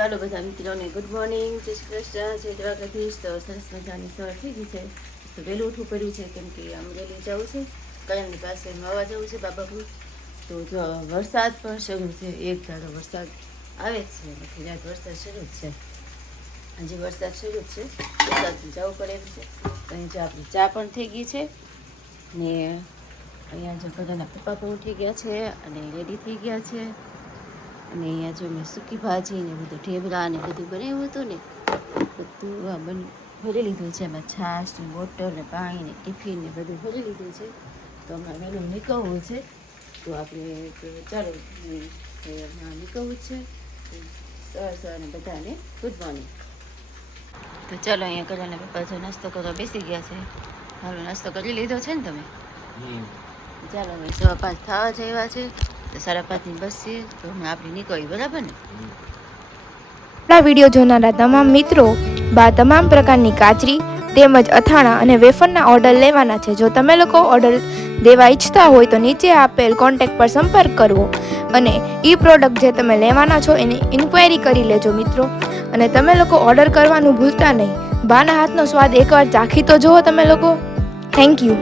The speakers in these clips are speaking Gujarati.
ચાલો બધા મિત્રોને ગુડ મોર્નિંગ, જય શ્રી કૃષ્ણ, જય દ્વારકાધીશ. તો સરસ મજાની સવાર થઈ ગઈ છે. તો વહેલું ઉઠવું પડ્યું છે કેમ કે અમરેલી જવું છે, કયાની પાસે મળવા જવું છે બાબાપુર. તો જો વરસાદ પણ શરૂ છે, એક ધારો વરસાદ આવે જ છે, ફિલહાલ વરસાદ શરૂ જ છે, હજી વરસાદ શરૂ જ છે. વરસાદ જવું પડે એમ છે. તો અહીં જો આપણી ચા પણ થઈ ગઈ છે ને અહીંયા જો બધાના પપ્પા પણ ઉઠી ગયા છે અને રેડી થઈ ગયા છે. અને અહીંયા જો મેં સૂકી ભાજી ને બધું ઢેબરા ને બધું બનાવ્યું હતું ને, બધું ભરી લીધું છે. એમાં છાશ ને બોટલ ને પાણી ને ટિફિન ને બધું ભરી લીધું છે. તો હમણાં વહેલું નીકળવું છે. તો આપણે ચાલો નીકળવું છે. સવારને બધાને ગુડ મોર્નિંગ. તો ચાલો અહીંયા કરાને પપ્પા જો નાસ્તો કરવા બેસી ગયા છે. હાલો નાસ્તો કરી લીધો છે ને તમે? ચાલો હવે 5:15 થવા જવા છે. તો 5:30ની બસ છે. તો હમણાં આપણે નીકળી, બરાબર ને? આપણા વિડીયો જોનારા તમામ મિત્રો તમામ પ્રકારની કાચરી તેમજ અથાણા અને વેફરના ઓર્ડર લેવાના છે. જો તમે લોકો ઓર્ડર દેવા ઈચ્છતા હોય તો નીચે આપેલ કોન્ટેક્ટ પર સંપર્ક કરવો અને એ પ્રોડક્ટ જે તમે લેવાના છો એની ઇન્ક્વાયરી કરી લેજો મિત્રો. અને તમે લોકો ઓર્ડર કરવાનું ભૂલતા નહીં. બાના હાથનો સ્વાદ એકવાર ચાખી તો જુઓ તમે લોકો. Thank you.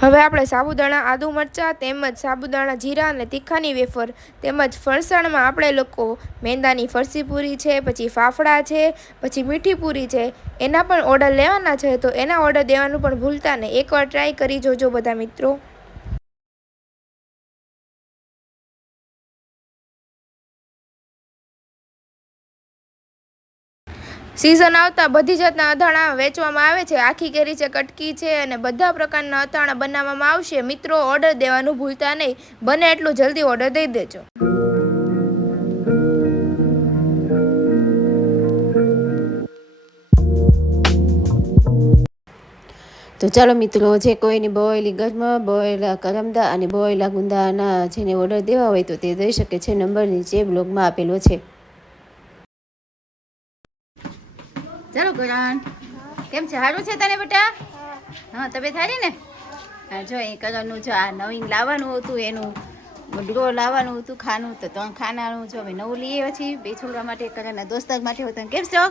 હવે આપણે સાબુદાણા આદુ મરચાં તેમજ સાબુદાણા જીરા અને તીખાની વેફર તેમજ ફરસાણમાં આપણે લોકો મેંદાની ફરસી પૂરી છે, પછી ફાફડા છે, પછી મીઠી પૂરી છે, એના પણ ઓર્ડર લેવાના છે. તો એના ઓર્ડર દેવાનું પણ ભૂલતા નહીં. એકવાર ટ્રાય કરી જોજો બધા મિત્રો. સિઝન આવતા બધી જાતના અથાણા વેચવામાં આવે છે. આખી કેરી છે, કટકી છે અને બધા પ્રકારના અથાણા બનાવવામાં આવશે. મિત્રો ઓર્ડર દેવાનું ભૂલતા નહીં. બને એટલું જલ્દી ઓર્ડર દઈ દેજો. તો ચાલો મિત્રો, જે કોઈની બોયેલી ગરમા, બોયેલા કરમદા અને બોયેલા ગુંદાના જેને ઓર્ડર દેવા હોય તો તે દઈ શકે છે. નંબર નીચે બ્લોગમાં આપેલો છે. ચાલો કરણ, કેમ છે? સારું છે તને બેટા? હા, તબિયત સારી ને? હા, જો એ કરણનું જો આ નવીન લાવવાનું હતું, એનું ડ્રો લાવવાનું હતું ખાનું. તો 3 ખાનાનું જો અમે નવું લઈએ પછી 2 છોકરા માટે, કરણના દોસ્તાર માટે હોતું. કેમ છો?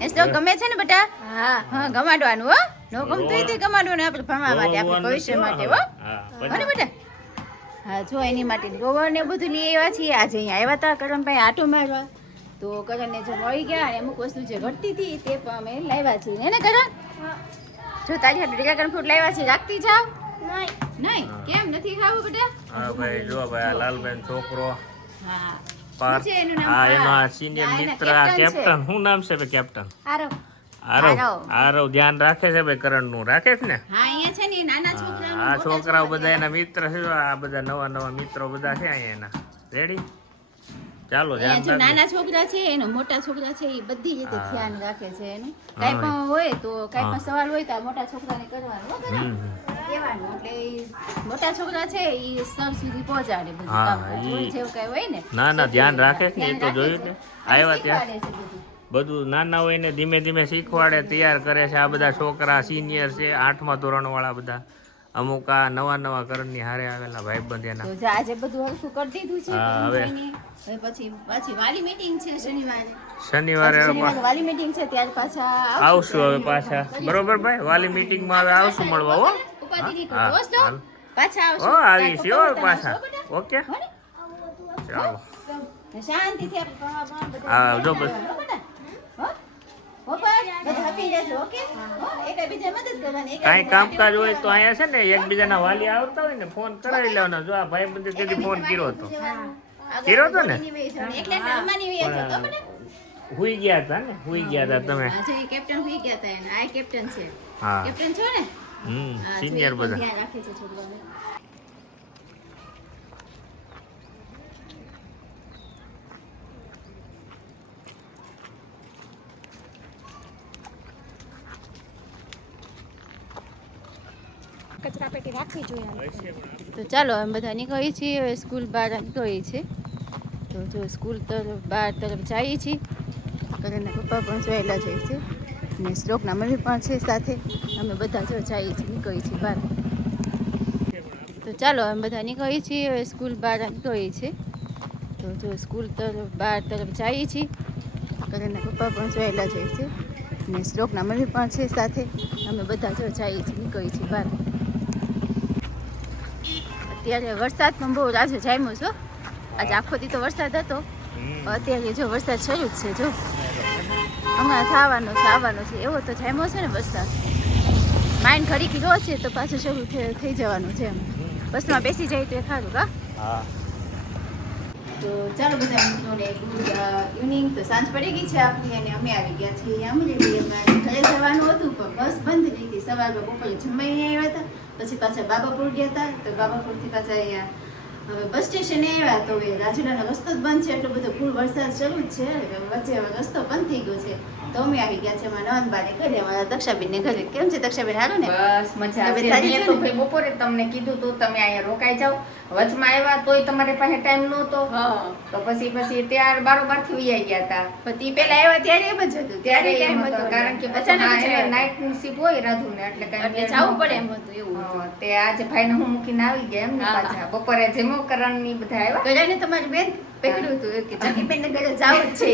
એ સ્ટોક ગમે છે ને બેટા? હા, ગમાડવાનું હો. નો ગમતું હોય તો ગમાડવાનું, આપણે ભણવા માટે, આપણે ભવિષ્ય માટે હો. બને બેટા? હા, જો એની માટે ડ્રોવર ને બધું લઈ આવ્યા છીએ. આજે અહીંયા આવ્યા હતા કરણભાઈ આટો મારવા. તો કરણને જો મળી ગયા અને અમુક વસ્તુ જે ઘટતી હતી તે પણ અમે લાવ્યા છીએ. એને કરણ જો તારી હાથે ડ્રેગન ફ્રૂટ લાવ્યા છે, રાખતી જાવ. નહીં કેમ નથી ખાવું બેટા? હા ભાઈ, જો ભાઈ આ લાલબેન છોકરો. હા, પાર્થ. હા, એનો સિનિયર મિત્ર કેપ્ટન. શું નામ છે ભાઈ કેપ્ટન? આરવ. આરવ ધ્યાન રાખે છે ભાઈ કરણ નું, રાખે છે ને? હા, અહીંયા છે ને નાના છોકરાઓ. આ છોકરાઓ બધા એના મિત્ર છે. આ બધા નવા મિત્રો બધા છે અહીંયા એના. રેડી? ચાલો ધ્યાન રાખજો. નાના છોકરા છે, એનો મોટા છોકરા છે, એ બધી રીતે ધ્યાન રાખે છે એનું. કાઈ પણ હોય તો કાઈ પણ સવાલ હોય તો મોટા છોકરાને કરવાનું હો, કહેવાનું. એટલે મોટા છોકરા છે એ સર સુધી પહોંચાડે બધું કામ. જેવું કઈ હોય ને ના ધ્યાન રાખે છે. એ તો જોયું ને આવ્યા ત્યાં બધું નાના હોય ને ધીમે ધીમે શીખવાડે, તૈયાર કરે છે. આ બધા છોકરા સિનિયર છે, 8મા ધોરણ વાળા બધા. અમુક આ નવા કરણની હારે આવેલા ભાઈબંધ એના. તો આજે બધું હરખું કરી દીધું છે. હવે પછી વાલી મીટિંગ છે શનિવારે વાલી મીટિંગ છે. ત્યાર પાછા આવશું હવે પાછા. બરોબર ભાઈ, વાલી મીટિંગ માં હવે આવશું મળવા હો. પાછા આવશું. આવીશું પાછા. ઓકે ચાલો. ને શાંતિથી આપણે ભણવા હા, જો બસ. બધા આપી રહેજો, ઓકે? હો, એકબીજાને મદદ કરવાની, કાંઈ કામકાજ હોય તો અહીંયા છે ને એકબીજાના વાલી આવતા હોય ને ફોન કરાવી લેવાનો. જો આ ભાઈ બંધ તેથી ફોન કર્યો હતો. કર્યો હતો ને? એકલા રમવાની હોય છે, તો મને હુઈ ગયા હતા ને? હુઈ ગયા હતા તમે? આજે કેપ્ટન હોઈ ગયા હતા એને. આ કેપ્ટન છે. હા. કેપ્ટન છો ને? હા, સિનિયર જો એ પણ બધા. ધ્યાન રાખે છે છોકરાઓને. કચરા પેટી રાખવી જોઈએ. તો ચાલો અમે બધા નીકળીએ છીએ હવે સ્કૂલ બહાર નીકળીએ છીએ. તો જો સ્કૂલ તરફ બહાર તરફ જઈએ છીએ. કરેના પપ્પા પણ જોયેલા જાય છે ને શ્લોકના મમ્મી પણ છે સાથે. અમે બધા જો જઈએ છીએ, નીકળીએ છીએ બહાર. તો ચાલો અમે બધા નીકળીએ છીએ હવે સ્કૂલ બહાર નીકળીએ છીએ. તો જો સ્કૂલ તરફ બહાર તરફ જઈએ છીએ. કરેના પપ્પા પણ જોયેલા જાય છે ને શ્લોકના મમ્મી પણ છે સાથે. અમે બધા જો જઈએ છીએ, નીકળીએ છીએ બહાર. અત્યારે વરસાદ પણ બહુ રાજુ જામ્યો છો. આજે આખો દી તો વરસાદ હતો. અત્યારે જો વરસાદ શરૂ જ છે. જો હમણાં આવવાનો છે એવો તો જામ્યો છે ને વરસાદ. માઇન્ડ ઘડીક લો છે તો પાછું શરૂ થઈ જવાનું છે. એમ બસમાં બેસી જાય તો એ ખારું કા. હા. તો ચાલો બધા મિત્રોને ગુડ ઇવનિંગ. તો સાંજ પડી ગઈ છે આપણી અને અમે આવી ગયા છીએ અમરેલી. અમારે ઘરે જવાનું હતું પણ બસ બંધ રહી હતી. સવારમાં બપોરે જમાઈને આવ્યા હતા, પછી પાછા બાબાપુર ગયા હતા. તો બાબાપુરથી પાછા અહીંયા હવે બસ સ્ટેશને આવ્યા. તો એ રાજુલાનો રસ્તો જ બંધ છે, એટલો બધો ફૂલ વરસાદ શરૂ જ છે. વચ્ચે હવે રસ્તો બંધ થઈ ગયો છે. તો અમે આવી ગયા છે અમારા નંદબાને ઘરે, અમારા દક્ષાબેનને ઘરે. કેમ છે દક્ષાબેન, હાલો ને? બસ મજા તબિયત આવે. સારી મેં છે તો ને? ભાઈ બપોરે તમને કીધું તું તમે અહીંયા રોકાઈ જાઓ. વચમાં આવ્યા તોય તમારી પાસે ટાઈમ નહોતો. તો પછી ત્યાર બારોબાર થી વૈયા ગયા હતા. પણ તી પહેલા આવ્યા ત્યારે એમ જ હતું, ત્યારે ત્યારે એમ ટાઈમ હતો, હતો. કારણ કે અચાનક નાઇટ નું શિપ હોય રાજુને, એટલે કાંઈ એટલે જવું પડે એમ હતું, એવું હતું. તે આજે ભાઈને હું મૂકીને આવી ગયા એમ ને હા, પાછા. બપોરે જેમો કરણ ની બધા આવ્યા. ઘરે તમારી બેન પકડ્યું હતું કે ચકીબેન ને ઘરે જવું જ છે.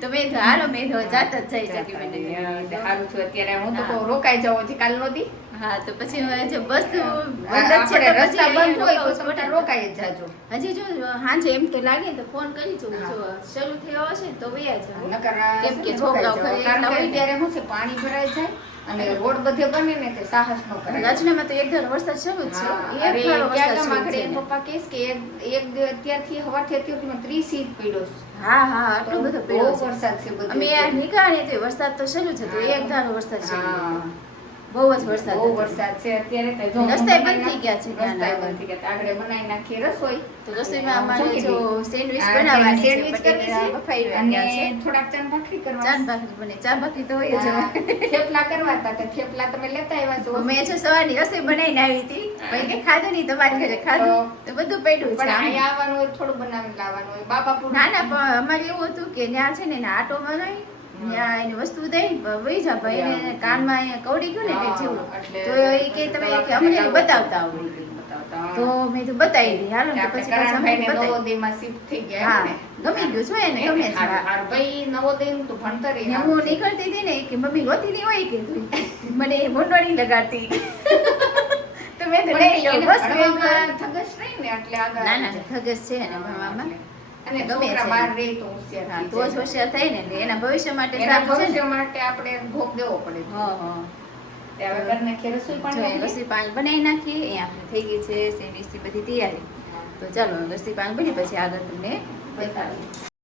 તો મેં તો હાલો, મેં તો જાત જ જઈ ચકીબેન ને ઘરે. એટલે સારું થયું અત્યારે હું તો હા. કહું રોકાઈ જાઓ હજી કાલ નહોતી. હા, તો પછી હવે જો બસ તો આપણે બંધ જ છે, તો રસ્તા પછી બંધ હોય તો રોકાવું તમે પડે. રોકાઈ જ જાજો. હજી જો હાંજે એમ તો લાગે તો ફોન કરી છું. હા. જો શરૂ થયો હશે ને તો વયા જાવ. નકર કેમ કે રોકાઈ છોકરાઓ જાઓ. ઘરે કારણ એકલા કે હોય ને. અત્યારે શું છે પાણી ભરાઈ જાય અને રોડ બધે બને ને તે સાહસ ન કરાય. રાજનામાં તો એક ધારો વરસાદ શરૂ જ હા, છે. અરે એક ધારો ક્યાં વરસાદ ગામ શરૂ આગળ છે. એમ પપ્પા કહેશ કે એક અત્યારથી સવારથી અત્યાર 30 ઇંચ પડ્યો છે. હા હા, આટલો બધો બહુ પડ્યો છે. વરસાદ છે બધે. અમે યાર નીકળ્યા તો વરસાદ તો શરૂ છે. તો હા. એક ધારો વરસાદ શરૂ હા. હતો. બહુ જ વરસાદ બહુ હતો. વરસાદ છે અત્યારે તો જો રસ્તાય હું બંધ થઈ ગયા છે ત્યાં રસ્તાય આગળ. બંધ થઈ ગયા. આગળ બનાવી નાખી રસોઈ. તો રસોઈમાં અને અમારે જમી જો લીધી. સેન્ડવિચ હા, બનાવવાની છે. સેન્ડવિચ કરવી બટેટા છે બફાઈ અને રહ્યા છે. થોડાક ચાન ભાખરી ચાર કરવાની. ભાખરી બને. ચાર ભાખરી તો હોય જ હા, હવે. થેપલા કરવા હતા તો થેપલા તમે લેતા આવ્યા છો. મેં જો સવારની રસોઈ બનાવીને આવી હતી, પણ કે ખાધું નહીં, તમારે ઘરે ખાધું તો બધું પડ્યું પણ છે. અહીંયા આવવાનું હોય થોડું બનાવીને લાવવાનું હોય. બાબાપુર ના ના, પણ અમારે એવું હતું કે ત્યાં છે ને એને આટો મરાઈ, ત્યાં એની વસ્તુ દઈ વહી જા ભાઈ, એને કાનમાં અહીંયા કવડી ગયું ને કે જેવું. તો એ કે તમે કે અમને એને બતાવતા આવડી. તો મેં તો બતાવી દીધી. હાલો ને, તો પછી પાછા અમે કરણભાઈને બતાવી. નવોદયમાં shift થઈ ગયા હા, એમ ને? ગમી ગયું છે એને, ગમે છે. હારું, હારું. ભાઈ નવોદયનું તો ભણતર ય ને સારું હું છે. નીકળતી હતી ને કે મમ્મી ગોતી નહીં હોય કે તું મને મોટવાડી લગાડતી. તો મેં તો પણ લઈ લો એને બસ. ભણવામાં થગસ નહીં ને એટલે આગળ ના ના, આવી જાય. થગસ છે એને ભણવામાં. અને ગમે છોકરા છે. બહાર રહે તો હોશિયાર હા, થઈ તો જ જાય. હોશિયાર થાય ને, એટલે એના ભવિષ્ય માટે એના સારું છે ને. ભવિષ્ય માટે આપણે ભોગ દેવો પડે. હા હા. તે હવે ઘર નાખીએ રસોઈ જો પણ એ રસોઈ પાણી બનાવી નાખીએ. અહીંયા આપણે થઈ ગઈ છે સેન્ડવીચની બધી તૈયારી. તો ચાલો રસોઈ પાણી બની પછી આગળ તમને બતાવીએ.